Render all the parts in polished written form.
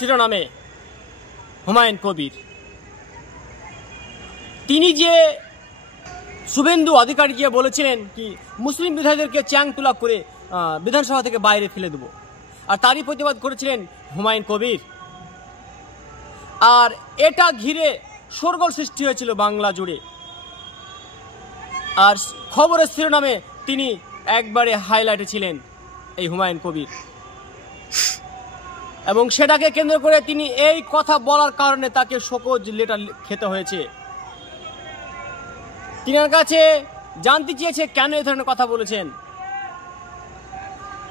শিরোনামে হুমায়ুন কবির তিনি যে শুভেন্দু অধিকারী গিয়ে বলেছিলেন কি মুসলিম বিধায়কদেরকে চ্যাং তুলা করে বিধানসভা থেকে বাইরে ফেলে দেব, আর তারই প্রতিবাদ করেছিলেন হুমায়ুন কবির। আর এটা ঘিরে শোরগোল সৃষ্টি হয়েছিল বাংলা জুড়ে। আর খবরের শিরোনামে তিনি একবারে হাইলাইটে ছিলেন এই হুমায়ুন কবির, এবং সেটাকে কেন্দ্র করে তিনি এই কথা বলার কারণে তাকে শোকজ লেটার খেতে হয়েছে। তিনার কাছে জানতে চেয়েছে কেন এই ধরনের কথা বলেছেন।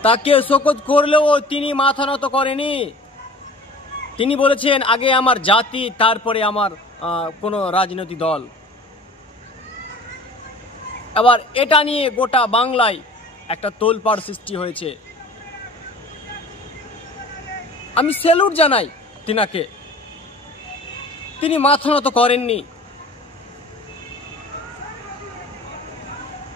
তাকে শোকজ করলেও তিনি মাথা নত করেনি। তিনি বলেছেন আগে আমার জাতি, তারপরে আমার কোনো রাজনৈতিক দল। এবার এটা নিয়ে গোটা বাংলায় একটা তোলপাড় সৃষ্টি হয়েছে। আমি স্যালুট জানাই তিনাকে, তিনি মাথা নত করেননি।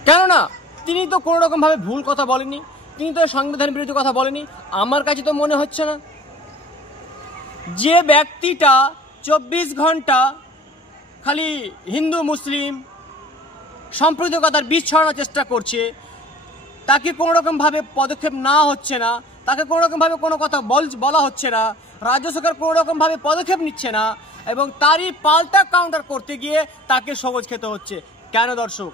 কেননা তিনি তো কোনো রকম ভাবে ভুল কথা বলেনি, তিনি তো সংবিধান বিরোধী কথা বলেনি। আমার কাছে তো মনে হচ্ছে না যে ব্যক্তিটা 24 ঘন্টা খালি হিন্দু মুসলিম সাম্প্রদায়িকতার বীজ ছড়ানোর চেষ্টা করছে, তাকে কোনো রকম ভাবে পদক্ষেপ না হচ্ছে না, তাকে কোনো রকম ভাবে কোনো কথা বলা হচ্ছে না, রাজ্য সরকার কোনো রকম ভাবে পদক্ষেপ নিচ্ছে না, এবং তারই পাল্টা কাউন্টার করতে গিয়ে তাকে সবুজ খেতে হচ্ছে। কেন দর্শক?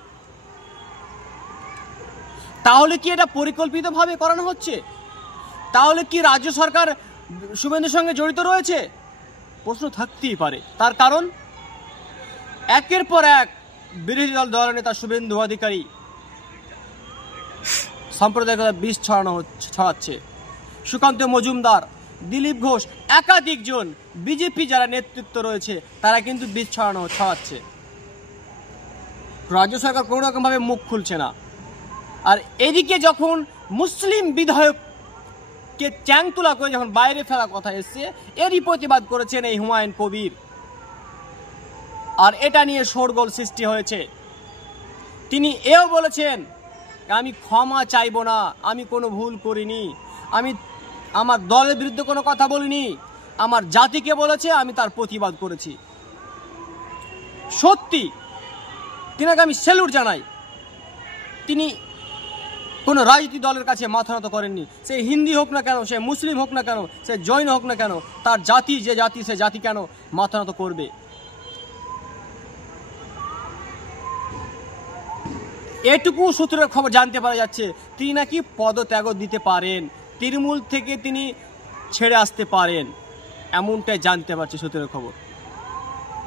তাহলে কি এটা পরিকল্পিতভাবে করানো হচ্ছে? তাহলে কি রাজ্য সরকার শুভেন্দুর সঙ্গে জড়িত রয়েছে? প্রশ্ন থাকতেই পারে। তার কারণ একের পর এক বিরোধী দল নেতা শুভেন্দু অধিকারী সাম্প্রদায়িকতার বীজ ছড়াচ্ছে। সুকান্ত মজুমদার, দিলীপ ঘোষ, একাধিক জন বিজেপি যারা নেতৃত্ব রয়েছে তারা কিন্তু বীজ ছড়াচ্ছে। রাজ্য সরকার কোনো রকম ভাবে মুখ খুলছে না। আর এদিকে যখন মুসলিম বিধায়ককে চ্যাং তুলা করে যখন বাইরে ফেলার কথা এসছে, এরই প্রতিবাদ করেছেন এই হুমায়ুন কবির। আর এটা নিয়ে শোরগোল সৃষ্টি হয়েছে। তিনি এও বলেছেন আমি ক্ষমা চাইব না, আমি কোনো ভুল করিনি, আমি আমার দলের বিরুদ্ধে কোনো কথা বলিনি, আমার জাতিকে বলেছে, আমি তার প্রতিবাদ করেছি। সত্যি তিনাকে আমি স্যালুট জানাই। তিনি কোনো রাজনৈতিক দলের কাছে মাথা নত করেননি। সে হিন্দি হোক না কেন, সে মুসলিম হোক না কেন, সে জৈন হোক না কেন, তার জাতি যে জাতি, সে জাতি কেন মাথা নত করবে? এটুকু সূত্রের খবর জানতে পারা যাচ্ছে তিনি নাকি পদত্যাগ দিতে পারেন, তৃণমূল থেকে তিনি ছেড়ে আসতে পারেন, এমনটাই জানতে পারছে সূত্রের খবর।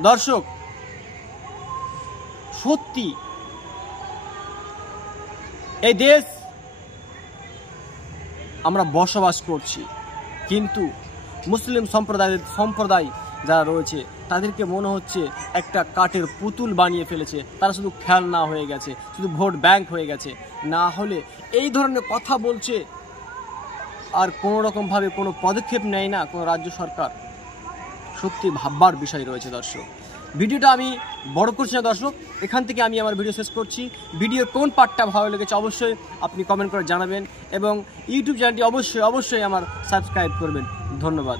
দর্শক, সত্যি এই দেশ আমরা বসবাস করছি, কিন্তু মুসলিম সম্প্রদায় যারা রয়েছে তাদেরকে মনে হচ্ছে একটা কাঠের পুতুল বানিয়ে ফেলেছে। তারা শুধু খেলনা হয়ে গেছে, শুধু ভোট ব্যাংক হয়ে গেছে। না হলে এই ধরনের কথা বলছে, আর কোনো রকমভাবে কোনো পদক্ষেপ নেয় না কোনো রাজ্য সরকার। সত্যি ভাববার বিষয় রয়েছে। দর্শক, ভিডিওটা আমি বড় করছি না দর্শক, এখান থেকে আমি আমার ভিডিও শেষ করছি। ভিডিওর কোন পার্টটা ভালো লেগেছে অবশ্যই আপনি কমেন্ট করে জানাবেন, এবং ইউটিউব চ্যানেলটি অবশ্যই আমার সাবস্ক্রাইব করবেন। ধন্যবাদ।